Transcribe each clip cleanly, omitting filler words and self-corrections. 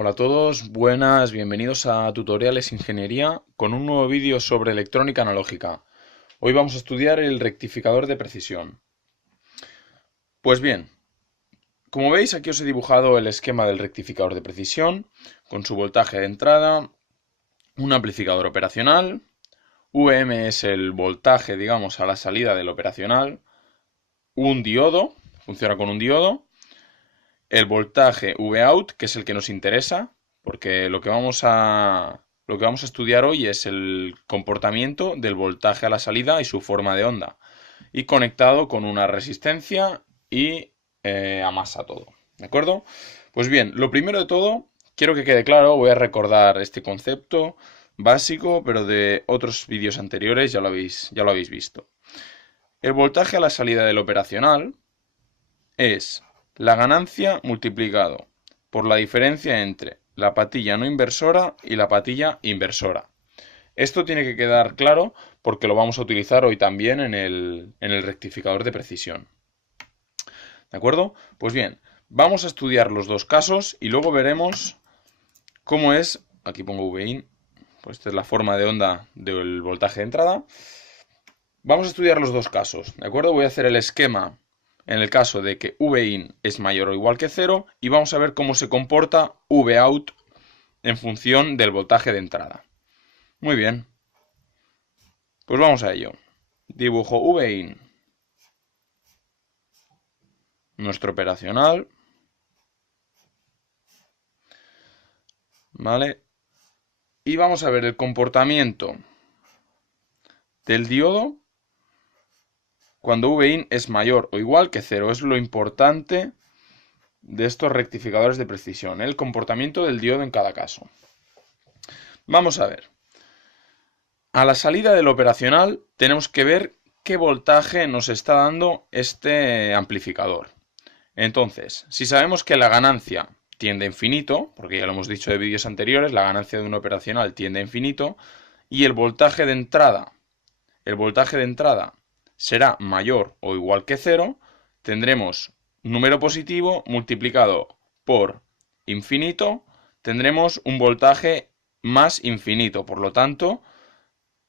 Hola a todos, buenas, bienvenidos a Tutoriales Ingeniería con un nuevo vídeo sobre electrónica analógica. Hoy vamos a estudiar el rectificador de precisión. Pues bien, como veis aquí os he dibujado el esquema del rectificador de precisión con su voltaje de entrada, un amplificador operacional, VM es el voltaje, digamos, a la salida del operacional, un diodo, funciona con un diodo, el voltaje Vout, que es el que nos interesa, porque lo que vamos a estudiar hoy es el comportamiento del voltaje a la salida y su forma de onda, y conectado con una resistencia y a masa todo, ¿de acuerdo? Pues bien, lo primero de todo, quiero que quede claro, voy a recordar este concepto básico, pero de otros vídeos anteriores ya lo habéis visto. El voltaje a la salida del operacional es la ganancia multiplicado por la diferencia entre la patilla no inversora y la patilla inversora. Esto tiene que quedar claro porque lo vamos a utilizar hoy también en el rectificador de precisión. ¿De acuerdo? Pues bien, vamos a estudiar los dos casos y luego veremos cómo es, aquí pongo Vin, pues esta es la forma de onda del voltaje de entrada. Vamos a estudiar los dos casos, ¿de acuerdo? Voy a hacer el esquema en el caso de que Vin es mayor o igual que 0 y vamos a ver cómo se comporta Vout en función del voltaje de entrada. Muy bien, pues vamos a ello. Dibujo Vin, nuestro operacional, ¿vale? Y vamos a ver el comportamiento del diodo cuando Vin es mayor o igual que 0. Es lo importante de estos rectificadores de precisión, el comportamiento del diodo en cada caso. Vamos a ver. A la salida del operacional tenemos que ver qué voltaje nos está dando este amplificador. Entonces, si sabemos que la ganancia tiende a infinito, porque ya lo hemos dicho de vídeos anteriores, la ganancia de un operacional tiende a infinito, y el voltaje de entrada será mayor o igual que 0, tendremos número positivo multiplicado por infinito, tendremos un voltaje más infinito, por lo tanto,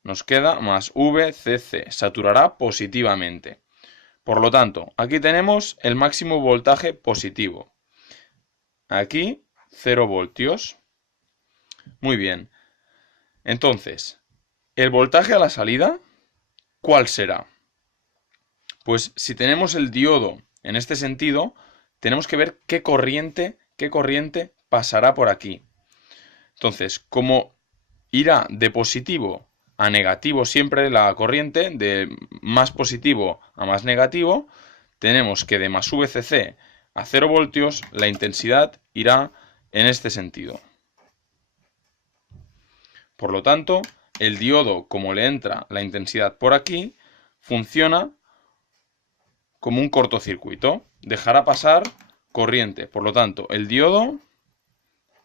nos queda más VCC, saturará positivamente. Por lo tanto, aquí tenemos el máximo voltaje positivo. Aquí 0 voltios. Muy bien. Entonces, el voltaje a la salida, ¿cuál será? Pues si tenemos el diodo en este sentido, tenemos que ver qué corriente pasará por aquí. Entonces, como irá de positivo a negativo siempre la corriente, de más positivo a más negativo, tenemos que de más VCC a 0 voltios la intensidad irá en este sentido. Por lo tanto, el diodo, como le entra la intensidad por aquí, funciona como un cortocircuito. Dejará pasar corriente. Por lo tanto, el diodo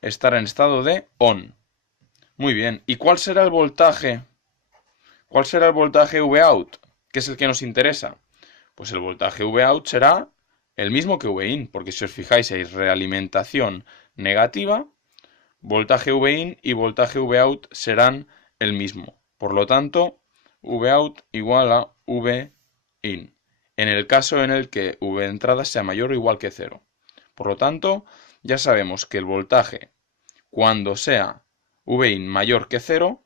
estará en estado de ON. Muy bien. ¿Y cuál será el voltaje? ¿Cuál será el voltaje Vout? Que es el que nos interesa. Pues el voltaje Vout será el mismo que Vin, porque si os fijáis hay realimentación negativa, voltaje Vin y voltaje Vout serán el mismo. Por lo tanto, Vout igual a Vin. En el caso en el que V de entrada sea mayor o igual que 0. Por lo tanto, ya sabemos que el voltaje, cuando sea Vin mayor que 0,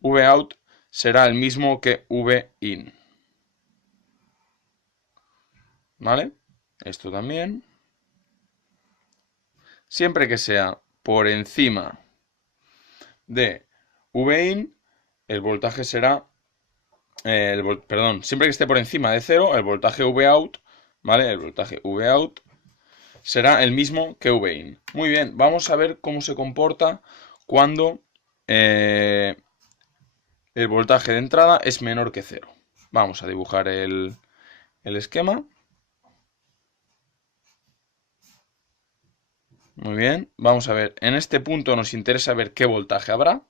Vout será el mismo que Vin. ¿Vale? Esto también. Siempre que sea por encima de Vin, el voltaje será... siempre que esté por encima de 0, el voltaje Vout, ¿vale? El voltaje Vout será el mismo que Vin. Muy bien, vamos a ver cómo se comporta cuando el voltaje de entrada es menor que 0. Vamos a dibujar el esquema. Muy bien, vamos a ver, en este punto nos interesa ver qué voltaje habrá.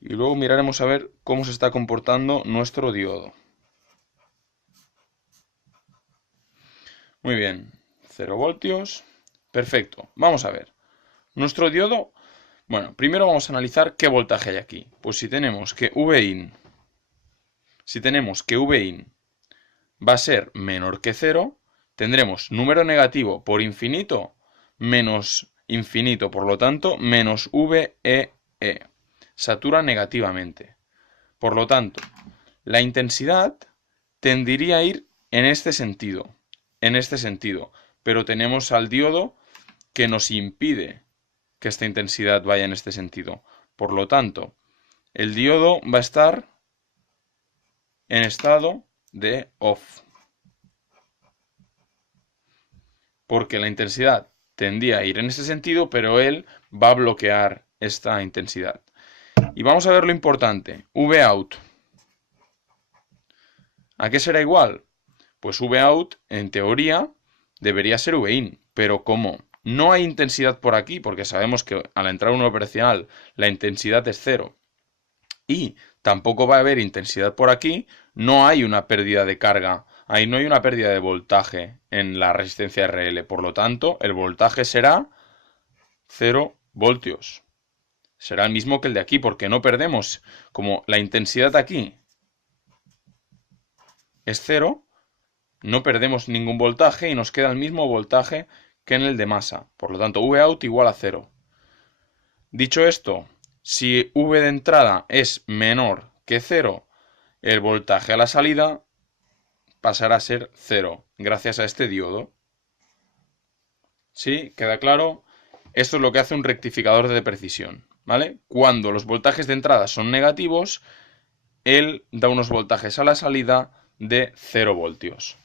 Y luego miraremos a ver cómo se está comportando nuestro diodo. Muy bien, 0 voltios. Perfecto, vamos a ver. Nuestro diodo, bueno, primero vamos a analizar qué voltaje hay aquí. Pues si tenemos que Vin va a ser menor que 0, tendremos número negativo por infinito menos infinito, por lo tanto, menos VEE. Satura negativamente. Por lo tanto, la intensidad tendería a ir en este sentido, pero tenemos al diodo que nos impide que esta intensidad vaya en este sentido. Por lo tanto, el diodo va a estar en estado de off, porque la intensidad tendía a ir en ese sentido, pero él va a bloquear esta intensidad. Y vamos a ver lo importante, Vout. ¿A qué será igual? Pues Vout, en teoría, debería ser Vin, pero como no hay intensidad por aquí, porque sabemos que al entrar uno operacional la intensidad es 0, y tampoco va a haber intensidad por aquí, no hay una pérdida de carga, ahí no hay una pérdida de voltaje en la resistencia RL, por lo tanto, el voltaje será 0 voltios. Será el mismo que el de aquí, porque no perdemos, como la intensidad aquí es 0, no perdemos ningún voltaje y nos queda el mismo voltaje que en el de masa. Por lo tanto, Vout igual a 0. Dicho esto, si V de entrada es menor que 0, el voltaje a la salida pasará a ser 0, gracias a este diodo. ¿Sí? ¿Queda claro? Esto es lo que hace un rectificador de precisión, ¿vale? Cuando los voltajes de entrada son negativos, él da unos voltajes a la salida de 0 voltios.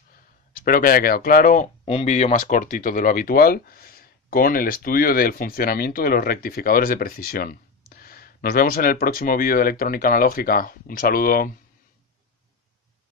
Espero que haya quedado claro, un vídeo más cortito de lo habitual con el estudio del funcionamiento de los rectificadores de precisión. Nos vemos en el próximo vídeo de electrónica analógica. Un saludo.